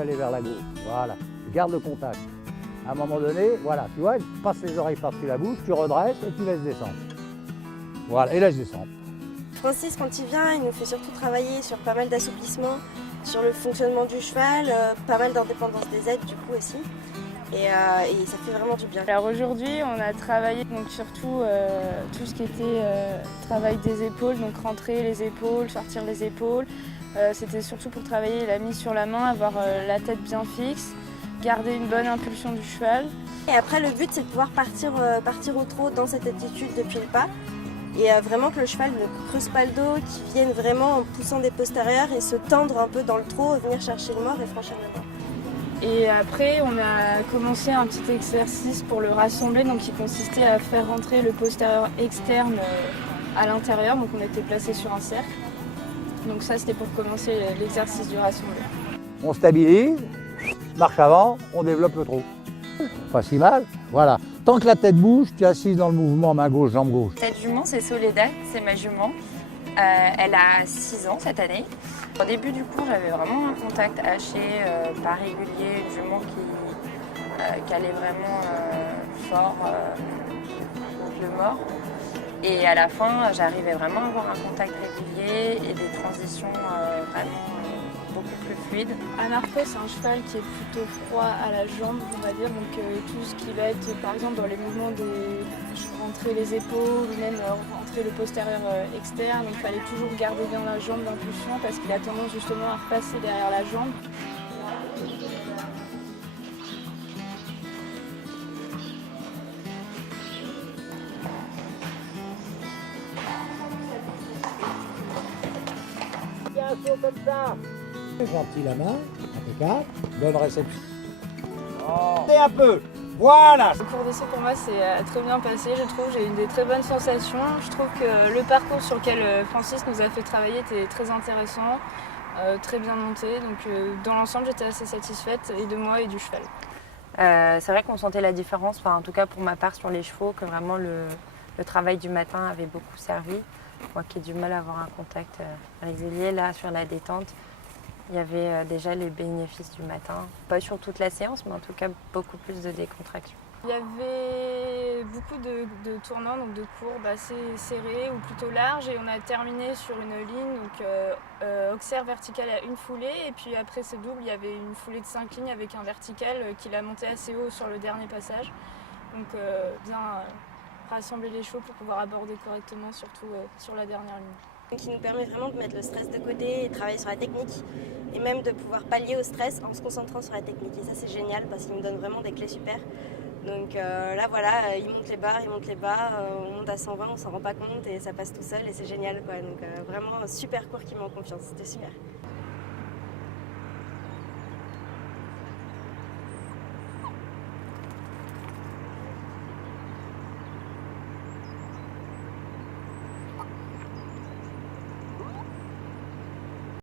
aller vers la gauche. Voilà, tu gardes le contact. À un moment donné, voilà, tu vois, il passe les oreilles par-dessus la bouche, tu redresses et tu laisses descendre. Voilà, et laisse descendre. Francis, quand il vient, il nous fait surtout travailler sur pas mal d'assouplissement, sur le fonctionnement du cheval, pas mal d'indépendance des aides du coup aussi. Et ça fait vraiment du bien. Alors aujourd'hui, on a travaillé donc surtout tout ce qui était travail des épaules, donc rentrer les épaules, sortir les épaules. C'était surtout pour travailler la mise sur la main, avoir la tête bien fixe, garder une bonne impulsion du cheval. Et après, le but, c'est de pouvoir partir au trot dans cette attitude depuis le pas. Et vraiment que le cheval ne creuse pas le dos, qu'il vienne vraiment en poussant des postérieurs et se tendre un peu dans le trot, venir chercher le mort et franchir le mort. Et après, on a commencé un petit exercice pour le rassembler, donc qui consistait à faire rentrer le postérieur externe à l'intérieur, donc on était placé sur un cercle. Donc ça, c'était pour commencer l'exercice du rassemblé. On stabilise, marche avant, on développe le trot. Pas si mal, voilà. Tant que la tête bouge, tu es assise dans le mouvement main gauche, jambe gauche. Cette jument, c'est Soledad, c'est ma jument. Elle a 6 ans cette année. Au début du cours, j'avais vraiment un contact haché, pas régulier, une jument qui allait vraiment fort contre le mort. Et à la fin, j'arrivais vraiment à avoir un contact régulier et des transitions vraiment beaucoup plus fluides. Anarcho, c'est un cheval qui est plutôt froid à la jambe, on va dire. Donc tout ce qui va être, par exemple, dans les mouvements rentrer les épaules ou même rentrer le postérieur externe. Donc il fallait toujours garder bien la jambe d'impulsion parce qu'il a tendance justement à repasser derrière la jambe. Un saut comme ça. Gentil la main, impeccable, bonne réception. Et un peu, voilà. Le cours d'essai pour moi c'est très bien passé, je trouve. J'ai eu des très bonnes sensations. Je trouve que le parcours sur lequel Francis nous a fait travailler était très intéressant, très bien monté. Donc dans l'ensemble j'étais assez satisfaite et de moi et du cheval. C'est vrai qu'on sentait la différence, enfin, en tout cas pour ma part sur les chevaux, que vraiment le travail du matin avait beaucoup servi. Moi qui ai du mal à avoir un contact régulier, là sur la détente, il y avait déjà les bénéfices du matin. Pas sur toute la séance, mais en tout cas beaucoup plus de décontraction. Il y avait beaucoup de tournants, donc de courbes assez serrées ou plutôt larges, et on a terminé sur une ligne, donc auxerre verticale à une foulée, et puis après ce double, il y avait une foulée de 5 lignes avec un vertical qui l'a monté assez haut sur le dernier passage. Donc bien rassembler les chevaux pour pouvoir aborder correctement, surtout sur la dernière ligne. Qui nous permet vraiment de mettre le stress de côté et de travailler sur la technique et même de pouvoir pallier au stress en se concentrant sur la technique. Et ça c'est génial parce qu'il nous donne vraiment des clés super. Donc là voilà, il monte les barres, on monte à 120, on s'en rend pas compte et ça passe tout seul et c'est génial quoi. Donc vraiment un super cours qui met en confiance, c'était super.